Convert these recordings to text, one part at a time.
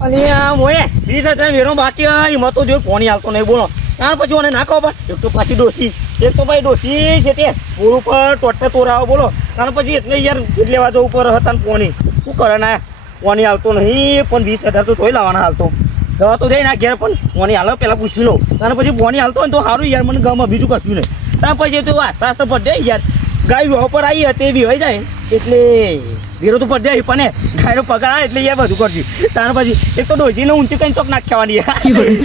અને આ મોએ 20,000 વેરો બાકી એમાં તો જો પાણી આવતો નહીં બોલો ત્યાર પછી મને નાખો પણ એક તો પાછી ડોસી એક તો ભાઈ ડોસી છે તે પૂર ઉપર ટોટે તોરાવો બોલો ત્યાર પછી એટલે યાર જેટલે વાજો ઉપર હતા ને પાણી શું કરે ને પાણી આવતો નહીં પણ 20,000 તો જોઈ લાવવાના હાલતો દવા તો જઈ ના ઘેર પણ પાણી હાલો પહેલાં પૂછી લો ત્યાર પછી પાણી હાલતો હોય તો સારું યાર મને ગામમાં બીજું કશું નહીં ત્યાર પછી તો આસ્તા આસ્તા પડે યાર ગાય વિવાહ પર આવી હતી બી હોય જાય એટલે વેરો તો પડ જાય પણ ગાયનો પગાર આવે એટલે યાર બધું કરજી તાર પછી એક તો ડોજીને ઊંચી કઈ ચોક નાખવાની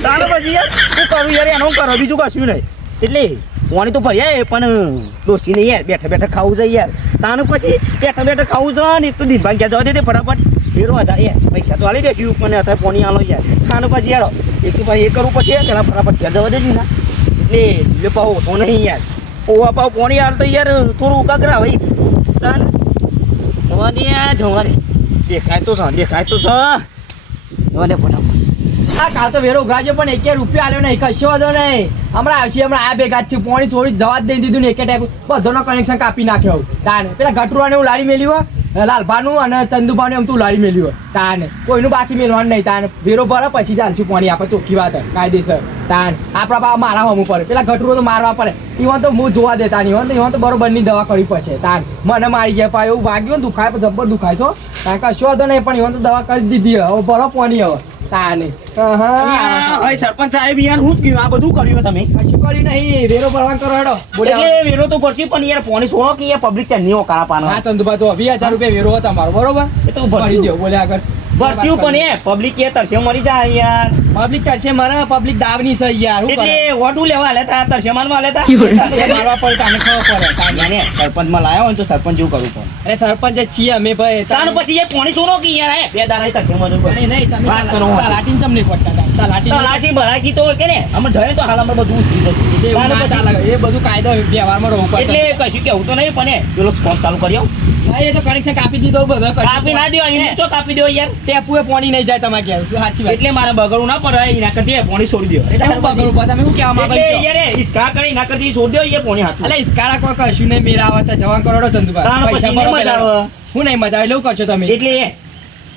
તાર પછી યાર શું કરું યાર એનું કરો બીજું કશું નહીં એટલે પાણી તો ભર્યા પણ ડોસીને યાર બેઠા બેઠા ખાવું છે યાર તાર પછી બેઠા બેઠા ખાવું છે ને એક તો દિનભાઈ ક્યાં જવા દે ફટાફટ વેરો હતા યાર પૈસા તો હાલી દેશું પણ અત્યારે પાણી આલો યાર તાર પછી યાર એક તો ભાઈ એ કરવું પછી પેલા ફટાફટ ઘેર જવા દેજો ના એટલે પાવ ઓછો નહીં યાર ઓવા પાવ પાણી હાલ તો યાર થોડું કાકરા ભાઈ તાર જવાની દેખાય તો છે જવાને ફટાફટ આ કાલ તો વેરો ઉઘરાજો પણ 1 રૂપિયા આલ્યો નહીં કશો વાંધો નહીં હમણાં આવશે હમણાં આ ભેગા જ છે પાણી છોડી જવા જ દઈ દીધું ને એકે ટાઈપ બધોનો કનેક્શન કાપી નાખ્યો તાને પેલા ગટરુઆને હું લાડી મેલ્યું લાલભાનું અને ચંદુભાનું એમ તું લાડી મેલ્યું તાને કોઈનું બાકી મેળવાનું નહીં તાને વેરો ભરે પછી ચાલશું પાણી આપણે ચોખ્ખી વાત કાયદેસર તાન આપણા મારા હમું પડે પેલા ગટરો તો મારવા પડે ઈવન તો હું જોવા દેતા નહીં ઈવન તો બરોબરની દવા કરવી પડશે તાન મને મારી જાય પાય એવું વાગ્યું ને દુખાય જબ્બર દુખાય છો કારણ કે કશો હતો નહીં પણ ઈવન તો દવા કરી દીધી હવે ભરો પાણી હવે તાને સરપંચ સાહેબ યાર હું કયું આ બધું કર્યું તમે કશું કર્યું નહીં વેરો ભરવા કરો હેડો એટલે વેરો તો પડશે પણ યાર પાણી છોડો કે યાર પબ્લિક ત્યાં નહીં કાળા પાનો હા ચંદુભા તો 20,000 રૂપિયા વેરો હતો મારો બરોબર એ તો ભરી દો બોલે આગળ ભરસ્યું પણ એ પબ્લિક એ તરસે મરી જાય યાર પબ્લિક કરશે મારા પબ્લિક દાવની છે યાર હું કરે એટલે વોટું લેવા લેતા તરસે મારવા લેતા મારવા પડે તાને ખબર પડે તાને સરપંચ માં લાયો હોય તો સરપંચ જેવું કરવું પડે અરે સરપંચ જ છીએ અમે ભાઈ તાર પછી એ પાણી છોડો કે યાર હે બે દાડા તરસે મરવું નહીં નહીં તમે લાટીન ચમ નહીં પડતા લાઠી ભરાકી તો કે ને અમે જઈએ તો હાલ અમાર બધું ઉઠી જતું એ બધું કાયદો વ્યવહારમાં રહું પડે એટલે કશું કેવું તો નહીં પણ પેલો સ્પોટ ચાલુ કર્યો એ તો કનેક્શન કાપી દીધો બધો કાપી ના દો એને તો કાપી દો યાર ટેપુએ પાણી નહીં જાય તમારે ઘેર શું સાચી વાત એટલે મારે બગડવું ના પડે એના કરતી પાણી છોડી દો એટલે હું બગડું પણ તમે શું કહેવા માંગો છો યાર ઇસ્કા કરી ના કરતી છોડી દો એ પાણી હાથ એટલે ઇસ્કારા કોઈ કશું નહીં મેરા આવે તો જવાન કરોડો ચંદુભાઈ પૈસા ભરો પેલા હું નહીં મજા આવે એવું કરશો તમે એટલે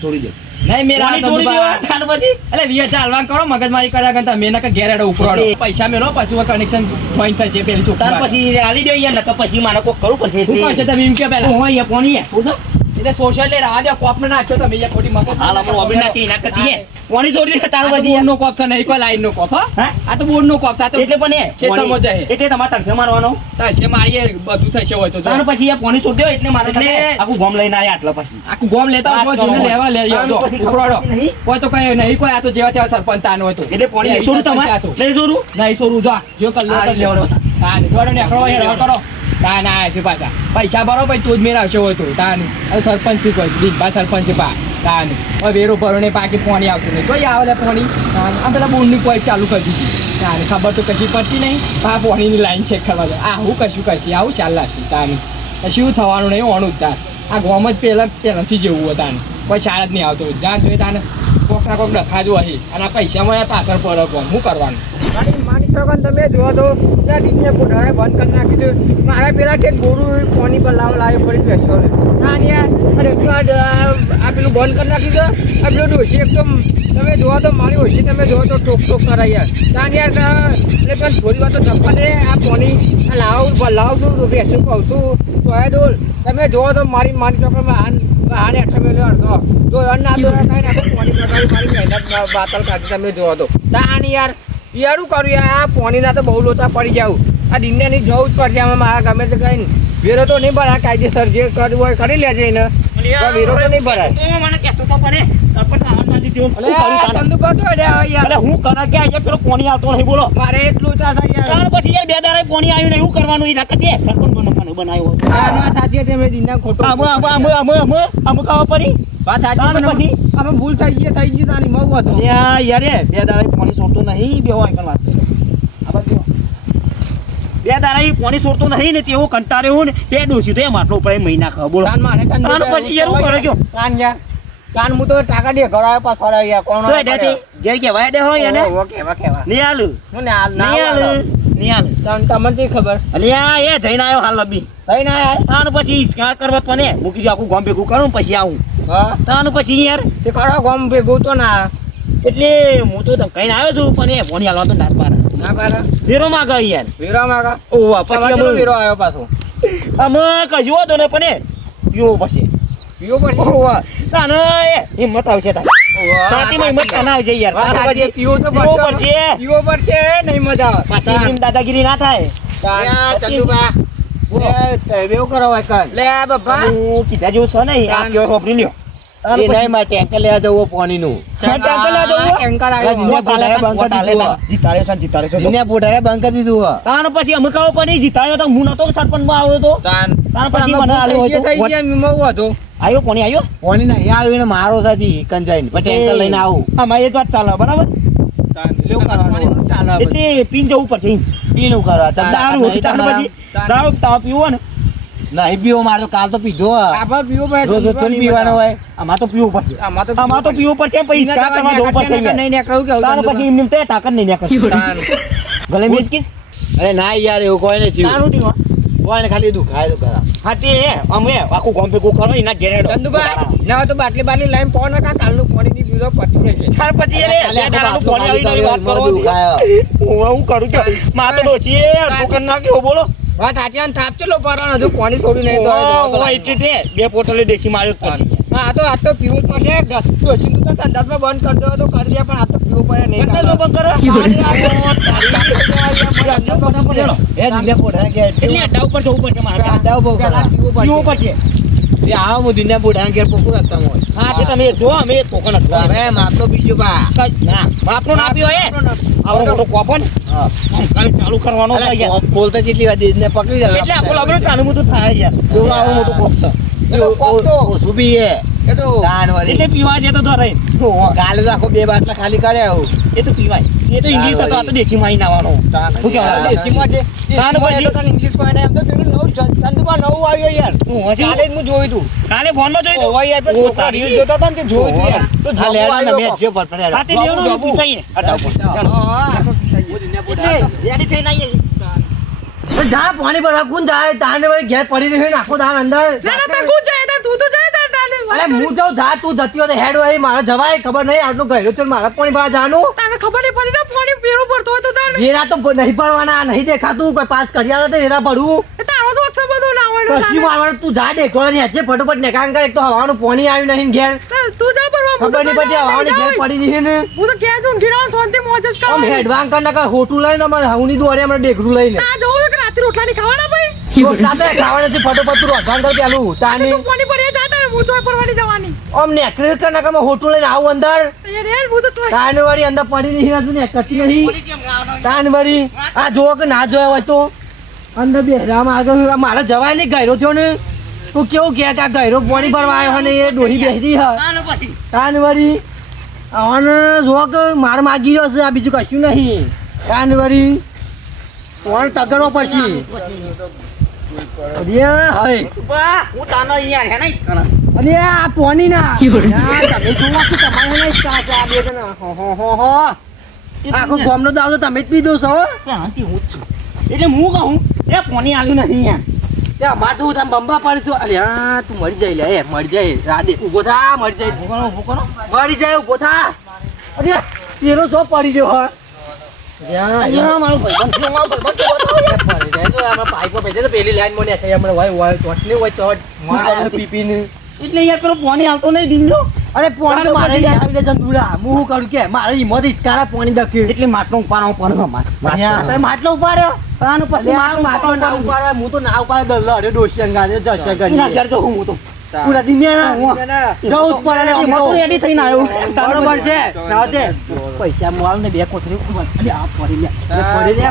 છોડી દો નહીં મેરા ચંદુભાઈ એટલે 20,000 હાલવાન કરો મગજમારી કર્યા કરતા મેં નકા ઘેર હેડો ઉપરાડો પૈસા મેલો પછી કનેક્શન જોઈન થશે પેલી ચોખ્ખી તાર પછી આલી દો યાર નકા પછી મારે કોક કરવું પડશે શું કરશે તમે એમ કે પેલા હું અહીંયા પાણી એટલે સોશિયલ લે રાહ દે કોપ ને નાખ્યો તમે યાર ખોટી મગજ હાલ અમે ઓબી નાખી ના કરતી પાણી છોડી દે તાર પછી બોર્ડ નો કોપ છે નહીં કોઈ લાઈન નો કોપ હા આ તો બોર્ડ નો કોપ છે એટલે પણ ખેતરમાં જાય એટલે તમારે તરસે મારવાનો થશે મારીએ બધું થશે હોય તો તાર પછી એ પાણી છોડી દો એટલે મારે આખું ગોમ લઈને આયા આટલા પછી આખું ગોમ લેતા હોય જોને લેવા લઈ આવજો ઉપરાડો કોઈ તો કઈ નહીં કોઈ આ તો જેવા તેવા સરપંચ તાનો હોય તો એટલે પાણી નહીં છોડું તમારે નહીં છોડું નહીં છોડું જો કલ્લો લેવાનો હા ને જોડો ને આખો યાર કરો ના ના છે પાછા પૈસા ભરો પછી તું જ મેળવશે હોય તો તાન સરપંચ છે કોઈ દીપા સરપંચ પા તાન હવે વેરો ભરો ને પાકી પાણી આવતું નહીં કોઈ આવે પાણી આમ પેલા બોર્ડની કોઈ ચાલુ કરી દીધી તાન ખબર તો કશી પડતી નહીં આ પાણીની લાઈન ચેક કરવા જાય આ હું કશું કશી આવું ચાલ લાગશે તાન કશું થવાનું નહીં ઓણું જ તાર આ ગામ જ પહેલાંથી જેવું હોય તાન કોઈ શાળા જ નહીં આવતો જ્યાં જોઈએ તાને કોક ના કોક ડખા જો અહીં અને આ પૈસામાં પાછળ પડે ગામ શું કરવાનું માની શકો તમે જોવો તો ત્યાં ડીજે પોઢાએ બંધ કરી નાખી દઉં મારા પેલા છે ગોરું પાણી પર લાવ્યો પડી બેસો ને ના અને આ પેલું બંધ કરી નાખી દો આ પેલું ડોસી એકદમ તમે જોવો તો મારી ઓછી તમે જોવો તો ટોક કરાય યાર ત્યાં યાર એટલે પણ થોડી વાર તો ધક્કા દે આ પાણી લાવું છું બેસું કહું છું તો હે દોલ તમે જોવો તો માની ચોકમાં આને અઠમેલો અડધો જો ના તો થાય ને આપણે પાણી પડાવી મારી મહેનત બાતલ ખાતી તમે જોવો તો તાન યાર યારું કરું યાર આ પાણીના તો બહુ લોચા પડી જાવ આ દિનની જવું જ પડશે આમાં મારા ગમે તે કઈ વેરો તો નહીં ભરાય કાયદેસર જે કરવું હોય કરી લેજે એને વેરો તો નહીં ભરાય મને કહેતો તો પણ સરપંચ આવવા નથી દેવું હું કરા કે આજે પેલો પાણી આવતો નહીં બોલો મારે એક લોચા છે યાર ત્યાર પછી યાર બે દાડા પાણી આવ્યું ને એવું કરવાનું એ નકર દે સરપંચ બનાવ્યો સાચી તમે દિનના ખોટો આમ ખાવા પડી વાત સાચી પછી અમે ભૂલ થઈ ગઈ તાની મઉ હતો યાર બે દાડા પાણી છોડતો નહીં બેહો આઈ વાત બે દાડા પાણી છોડતો નહીં ને તેવો કંટાળ્યો ને તે ડોસી તો માટલો ઉપર મહિના ખાવ બોલો પછી યાર કરે ગયો કાન હું તો ટાકા દે ઘરાયો પાછો યાર કોણ તો દેતી જે કેવાય દે હોય એને ઓકે કેવા ની આલુ હું ને હાલ ના તમને તી ખબર અલ્યા એ જઈને આવ્યો હાલ લબી જઈને આયા તાન પછી કા કરવા મને મૂકી દે આખું ગામ ભેગું કરું પછી આવું હા તાન પછી યાર તે કરો ગામ ભેગું તો ના એટલે હું તો ધમકાઈને આવ્યો છું પણ એ પોણી હાલવા તો ના પાડે. ના પાડે વેરો માગે યાર. વીરો માગા ઓવા પછી પછી અમે વીરો આવ્યો પાછો અમે કજ્યો તો ને પણ એ પીવો પછી. પીવો પડશે ઓવા તાને એ હિંમત આવશે તાર. સાતીમાં હિંમત ના આવશે યાર. તાર પછી પીવો તો પીવો પડશે. પીવો પડશે નહીં મજા આવે પાછી એમ દાદાગીરી ના થાય. ચંદુબા બેવ કરો હોય કર લે બાબા હું કીધા જેવું છે નહીં આ કેવો વાપરી લ્યો. તાર પછી માં ટેન્કર લેવા જવું પાણીનું ટેન્કર લેવા જવું? ટેન્કર જીતાડ્યો છે જીતાડ્યો છે. એને પોટારે બંધ કરી દીધું હો. તાન પછી અમે કહો પણ જીતાડ્યો તો હું નતો સરપંચમાં આવ્યો તો. તાન પછી મને આલ્યો હોય તો થઈ ગયા મીમો હતો આવ્યો કોની આવ્યો? પાણી નહીં આવ્યું ને મારો સાથી કંજાઈને પછી ટેન્કર લઈને આવું આમાં એ જ વાત ચાલે બરાબર. લેવું કરવાનું ચાલે એટલે પીન જવું પડશે એમ. પીનું કરવા દારૂ તાન પછી દારૂ તાવ પીવો ને નહીં પીવો મારે તો કાલ તો પીધો હો. આભા પીવો પડે રોજ રોજ થોડી પીવાનો હોય આમાં તો પીવું પડશે. આમાં તો પીવું પડશે પછી હિસકા કરવા જવું પડશે યાર. નહીં નીકળવું કે તાન પછી એમ તો તાકાત નહીં નીકળશે. ગલે મિસ કિસ અરે ના યાર એવું કોઈ નહીં થયું તાનું થયું કોઈને ખાલી દુખાય તો ખરા હા તે અમે આખું ગામ ભેગું કરો એના ઘેર હેડો. ચંદુભાઈ ના તો બાટલી લાઈન ફોન કા કાલનું પાણી ની પીધો પતી જશે ત્યાર પછી એને ખાલી બે દાડાનું આટલું પાણી ખાલી આવીને વાત કર્યું, કરો. દુખાયો. હું કરું છું માં તો ડોચી ટોકન નાખ્યો બોલો. વાત સાચી અને થાપ ચલો પરવાનો હજુ પાણી છોડી નહીં તો ઓય એટલે તે બે બોટલે દેશી માર્યો જ પછી. હા તો આ તો પીવું જ પડશે ડોશી તો સંડાસમાં બંધ કરી દો તો કરી દે પણ આ તો પીવું પડે નહીં કેટલા લોકો કરે? એ દિને પોટાને કે એટલે અડ્ડા ઉપર જવું પડશે મારે. આડાઓ બહુ પહેલા ખરા. પીવું પીવું પડશે પડશે. એ આવો હું દિને પોટાને કે પોકું રાખતા હું હા તે તમે જો અમે ટોકન હતું. હવે માપ તો બીજું બા ના બાપનો ના પીવો એ આવો મોટો કોપન હા કામ ચાલુ કરવાનો છે યાર. અરે ખોલતા કેટલી વાર દિને પકડી જાય એટલે આપણો આપણે કાનું બધું થાય યાર. જો આવો મોટો કોપ છે. ઓછું બી એ એ તો દાન વાળી એટલે પીવા છે તો ધરાય. કાલે તો આખો બે બાટલા ખાલી કર્યા આવું એ તો પીવાય. એ તો ઇંગ્લિશ હતો આ તો દેશી માં આવવાનો. શું કહેવાય? દેશીમાં જે તાનું પછી? ઇંગ્લિશમાં એને એમ તો પેલું નવું ચંદુમાં નવું આવ્યું યાર હું હજી કાલે જ હું જોયું તું કાલે ફોનમાં જોઈ ઓવા યાર પછી છોકરા રીલ જોતા હતા ને તે જોયું તું યાર તો હા જોવું લેડા આવ્યો મેચ કોક. જો પર પડ્યા ખાતે લેવાનો બાબુ. પીતાઈએ. અડ્ડા ઉપર. ચાલો. હા. એટલે રેડી થઈને આવીએ. જા પાણી ભરવા કોણ જાય તાને વળી ઘેર પડી રહ્યો નાખો દાન અંદર અરે હું જાઉં જા તું જતી હોય તો હેડ હોય મારે જવાય ખબર નહીં આટલું ગયેલું છે મારે પાણી ભરવા જવાનું વેરા તો નહીં ભરવાના નહીં દેખાતું કોઈ પાસ કરી આવે તો વેરા ભરવું કશું મારવાનું તું જા દેખો ને હજે ફટોફટ નેકાંગ કર એક તો હવાનું પાણી આવ્યું નહીં ઘેર ખબર નહીં પડી હવાની ઘેર પડી રહી ને આમ હેડવાંગ કર નાખા હોટું લઈને અમારે હવની દોડે અમારે ડેકરું લઈને રોટલા તો ખાવાના છે ફટોફટ તું રોધવાંગ કર પેલું તાની આમ નેકરી કર નાખા હોટું લઈને આવું અંદર તાની વાળી અંદર પડી રહી હતું ને કટી નહીં તાની વાળી આ જોવો કે ના જોયા હોય તો અંદર બેહરામાં આગળ મારે જવાય નહીં ગયરો થયો ને તું કેવું કે આ ગયરો પાણી ભરવા આવ્યો ને એ ડોહી બેસી હ ચાલો પછી. કાનવરી આવને જોવો કે માર માગી રહ્યો છે આ બીજું કશું નહીં કાનવરી કોણ તગડો પછી અરે હવે બા, હું તાનો અહીંયા હે નહીં કણ. અરે આ પોની ના યાર, તમે જોવો કે તમારે નહીં સ્ટાર્ટ આ બે જણા હો આખો ગામનો દાવ તો તમે જ પીધો છો ત્યાંથી હું જ છું. એટલે હું કહું એ પોણી આલ્યું નહીં યાર. ત્યાં માથું હું તમે બંબા પાડી છું અરે હા તું મરી જાય લે મરી જાય રાધે ઊભો થા મરી જાય ઊભો કરો, ઊભો કરો. મરી જાય ઊભો થા અરે પેલો શો પડી ગયો હા અહીંયા મારો ભાઈબંધ છે, મારો ભાઈબંધ છે, બોલો. પડી જાય તો આમાં પાઇપો બેસે તો પેલી લાઈન મને છે હમણાં હોય ચોટલી હોય ચોટ મારે પીપીને એટલે યાર પેલો પોણી આલતો નહીં ડીંગલો. અરે પોણી તો મારે અહીં આવી જાય ચંદુરા હું શું કરું કે મારે હિંમત ઇસ્કારા પોણી દખ્યું એટલે માટલો ઉપાડો પણ તમે માટલો ઉપાડ્યો આનો પછી મારો માટલો ના ઉપાડે હું તો ના ઉપાડે લડે ડોસી અંગાજે જશે એના ગઈ ઘેર જવું હું તો. પૂરા દિનિયા જવું જ પડે એ મતો રેડી થઈને આવ્યો. બરોબર છે નાવતે પૈસા મોલ ને બે કોથરી અરે આ પડી લે પડી લે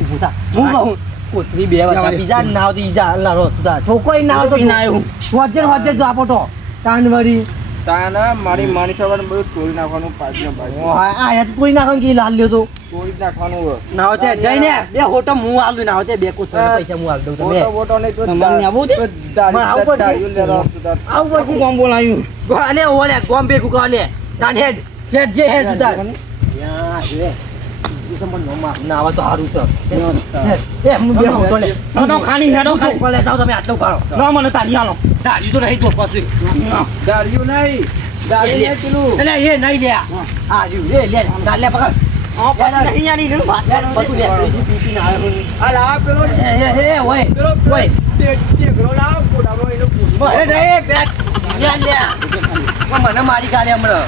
ઊભું થા હું કહું કોથરી બે વાતા બીજા નાવ તો ઈજા લારો તા છોકરી નાવ તો પીને આવ્યો. વજન વજન જો આપો તો તાનવરી તાના મારી માની સવારે બધું તોડી નાખવાનું પાછળ ભાઈ આ યાર પૂરી નાખો કે લાલ લ્યો તો તોડી નાખવાનું નાવતે જઈને બે હોટો હું આલું નાવતે બે કોથરી પૈસા હું આલ દઉં તમે ફોટો નહીં તો તમારે આવું છે? મને આવું પડશે. આવું આખું ગામ બોલાયું. અને ઓલે ગોમ ભેગું કર લે તાન હેડ હેડ જે હેડ તાર યા હે ઈ તો મને નોમા ના આવે તો સારું છે એ હું બે હોટો લે તો ખાલી હેડો ખાલી. ઉપર લે જાવ તમે આટલું કરો ના મને તારી આલો. દાડી તો નહીં તો પછી દારૂ નહીં દારૂ લે પેલું. એટલે એ નહીં લે હા લે લે લે પકડ નહીં યાર, એનું વાત બધું લે પીપી ના આવે આ લાવ પેલો એ ઓય પેલો ઓય ટેકરો લાવ પોડાનો એનો પૂછ. એ રે પેટ લે લે મને મારી કાલે હમણાં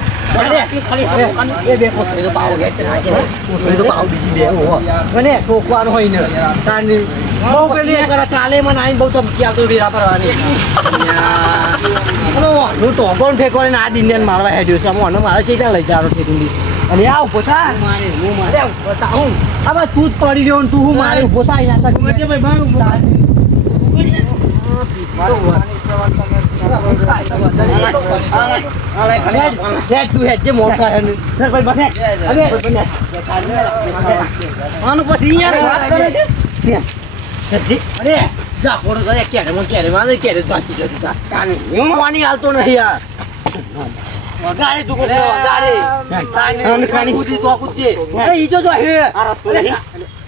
એ બે કોથળી તો પાવ ગેટ નાખે કોથળી તો પાવ બીજી બે હો મને ઠોકવાનું હોય ને તાની બહુ પેલી કરે કાલે મને આઈને બહુ ધમકી આવતો વેરા પરવાની હું તો પણ ઠેકવાને ના દિન મારવા હેડ્યો છે મને મારે છે ત્યાં લઈ જારો ઠેકુંડી અને આ ઉભો થા અરે ઉભો થા હું હવે તું જ પડી ગયો ને તું હું મારે ઉભો થા અહીંયા ભાઈ તું હેડ જે મોટા હે આનું પછી યાર વાત કરે છે સજી અરે જા ફોટો કરે ક્યારે મને ક્યારે બાકી જતું તા હું પાણી હાલતો નહીં યાર વગાડે તું કોને વગાડે કાની કૂદી તો કૂદજે એ ઈજો જો હે આ રસ્તો નહીં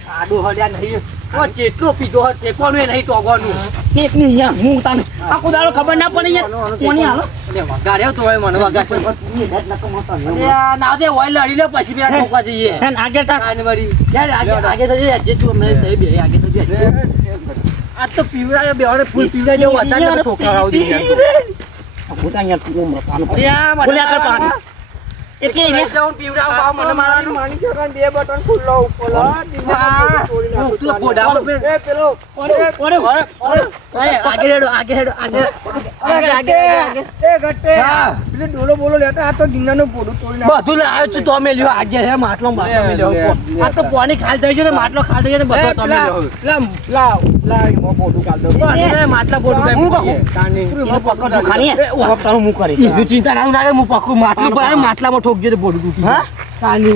આડો હડ્યા નહીં ઓ જેટલો પીધો હે ટેકવાનું એ નહીં ટોગવાનું એક ની યાર હું તને આખો દાડો ખબર ના પડે યાર કોની હાલો એટલે વગાડ્યો તો હોય મને વગાડ ના દે હોય લડી લે પછી બે ઠોકવા જઈએ હેન આગળ તા કાન વળી યાર આગે તો જે તું અમે થઈ બે આગે તો આ તો પીવડા બેવાને ફૂલ પીવડા જેવું વધારે ઠોકરા આવ દી પોતા યાર તું મરવાનું યાર બોલ્યા કર પાણી એટલે એને જાઉં પીવડા બાવ મને મારવાનું માની જગન બે બટન ખુલ્લો ઉપોલો તું પોડા એ પેલો આગે હેડો આગે એ ગટ્ટે પેલે ડોલો બોલો લેતા આ તો દિનાનું પોડું તોડી નાખ. બધું લાવ્યો છું તો અમે લ્યો આગે હે માટલો મેલ્યો આ તો પાણી ખાલી થઈ ગયો ને માટલો ખાલી થઈ ગયો ને બધો તમે લ્યો લા એમાં પોડું કાઢ દો. બસ માટલા પોડું કઈ મૂકીએ તાની. પકડ ખાલી તારું મું કરી ઈ ચિંતા ના લાગે હું પકું માટલું પર માટલામાં ઠોકજે તો પોડું તૂટી હા? તાની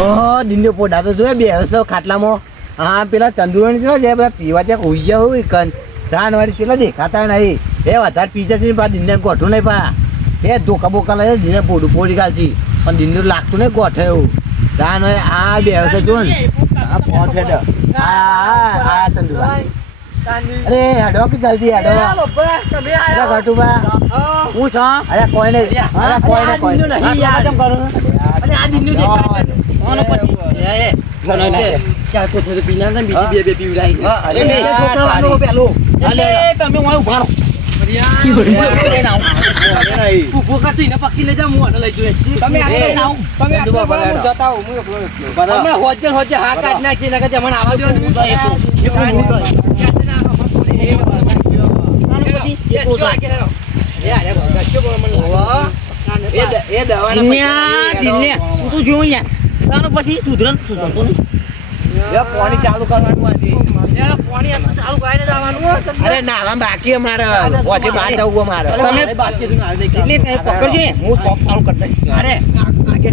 ઓહો દિનનો પોડા તો જોયે બે હસો ખાટલામાં હા પેલા ચંદુરણી છે ને જે બધા પીવા ત્યાં હોઈ ગયા હોય કન ધાન વાળી પેલા દેખાતા નહીં એ વધારે પીજા છે પા દિનને ગોઠું નહીં પા એ ધોકા બોકા લઈ દિને પોડું પોડી ગાલશી પણ દિનનું લાગતું નહીં ગોઠે એવું ધાન હોય આ બે હસો જો ને આ પહોંચે તો આ ચંદુભાઈ અરે હેડો કે જલ્દી હેડો ઘટું બા હું છો અરે કોઈ નહીં અરે કોઈ નહીં અને આ દિનનું આનો પછી ચાર કોથળીઓ પીના ને બીજી બે પીવડાઈ અરે નહીં. પેલું એટલે તમે ઓય ઉભા રહો ઉભો કરતું એને પકડી લઈ જા હું આને લઈ જોઈએ તમે આગળ લઈને આવો. તમે આગળ બરાબર. હું જતા આવું. હું એકલો એકલો. અમે હોજે હા કાઢ નાખી નકર તમને આવા દો ને તું જો યાર તાનો પછી સુધરન સુધરતો નહીં પાણી ચાલુ કરવાનું આજે પાણી ચાલુ કરીને જવાનું અરે ના બાકી અમારે હોજે બહાર જવું અમારે તમે બાકી એટલે તમે પકડજો ને હું સ્ટોપ ચાલુ કરતા અરે આગે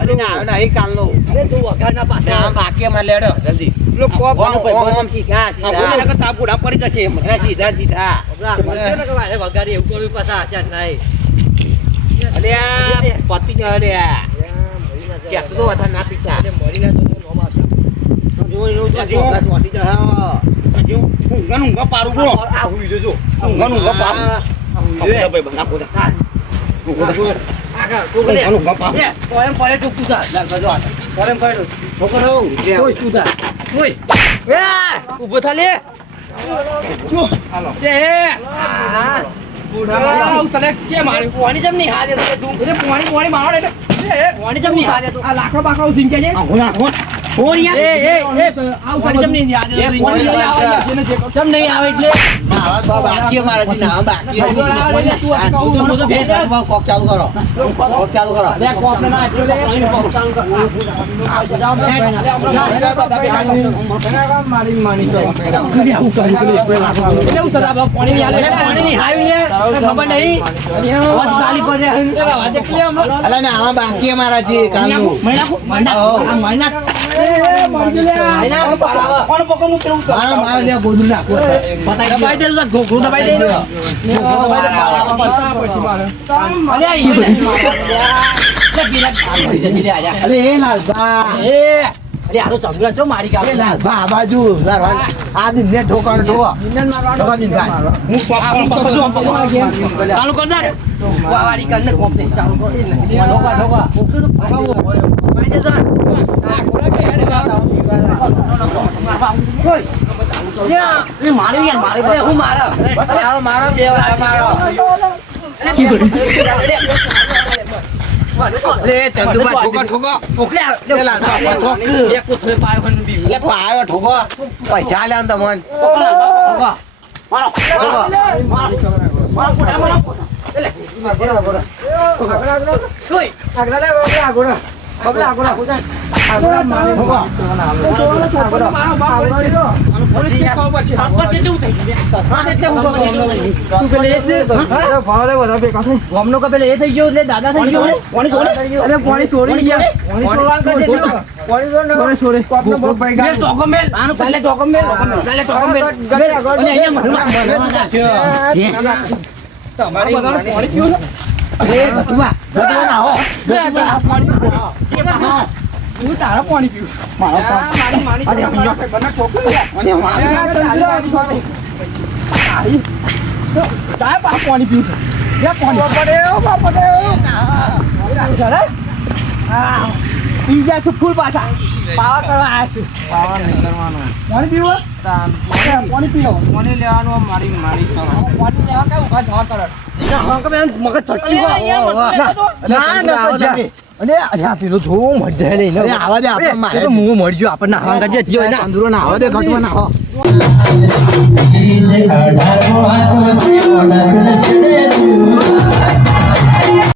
અરે ના નહીં કાલનો અરે તું વગર ના પાસે બાકી અમારે લેડો જલ્દી પેલો કોપ ઓમ સીધા સીધા તાપુડા પડી જશે એમ સીધા સીધા વગાડી એવું કર્યું પાછા આચાર નહીં અલે આ પતિ જ અરે કે તો વધારે ના પીતા મરી ના ઊંઘા પારું બોલો આ હુઈ જોજો ઊંઘા પારું ઉભો થા લે પાણી જમ નહીં હારે પાણી મારો એટલે પાણી જમ નહીં હારે આ લાકડો બાકડો ઝીંકે છે. પાણી જમ નહીં હારે જમ નહીં આવે એટલે બાકી મારાથી ના બાકી કોક ચાલુ કરો કોક ચાલુ કરો લે કોપ ના નાખ્યો લે. કોપ ચાલુ કર. મારી માની તો એટલે હું સદા પાણી નહીં હાલે. પાણી નહીં હાવી લે ખબર નહીં વાત ચાલી પર રે વાજે કે હમણાં અલા ના આમાં બાકી અમારા જે કામનું મારા લે ગોદું નાખો પતાઈ દબાઈ દે ગોગું દબાઈ દે અલે એ લાલબા એ અરે આ તો ચંદ્ર છો મારી કામ એ લાલભા આ બાજુ લાલભા આ દિનને ઠોકો ને ઠોકો ઠોકો દિનભાઈ હું ચાલુ કર દે વાવાડી કરીને કોમ દે ચાલુ કરી ને ઠોકો ઠોકો મારી દે એ મારે યાર મારે અરે હું મારા મારો મારો બે વાર મારો લે ચંદુબા ઠોકો ઠોકો મોકલે લે લાલભા ઠોક એક કોથળે પાયો હન બી લે પાયો ઠોકો પૈસા લે તમન ઠોકો મારો ઠોકો સોય આગળ લે આગળ ગોમનો કપેલ એ થઈ ગયો એટલે દાદા થઈ ગયો પાણી છોડી ગયા તારા પાણી પીવું પાણી પીવું પીઝા છું ફૂલ પાછા પાવા કરવા આવ્યા છું પાણી પીવું પાણી પીવો મને લેવાનું મારી મારી પાણી લેવા કઈ ઉભા જવા કરો મગજ છટકી અને અરે પેલો જો મજા લઈને આવા દે આપણે મારે તો મું મરજો આપણને આવા ગજે જો ને અંદરો ના આવા દે ઘટવા ના હો જે અઢાર હાથ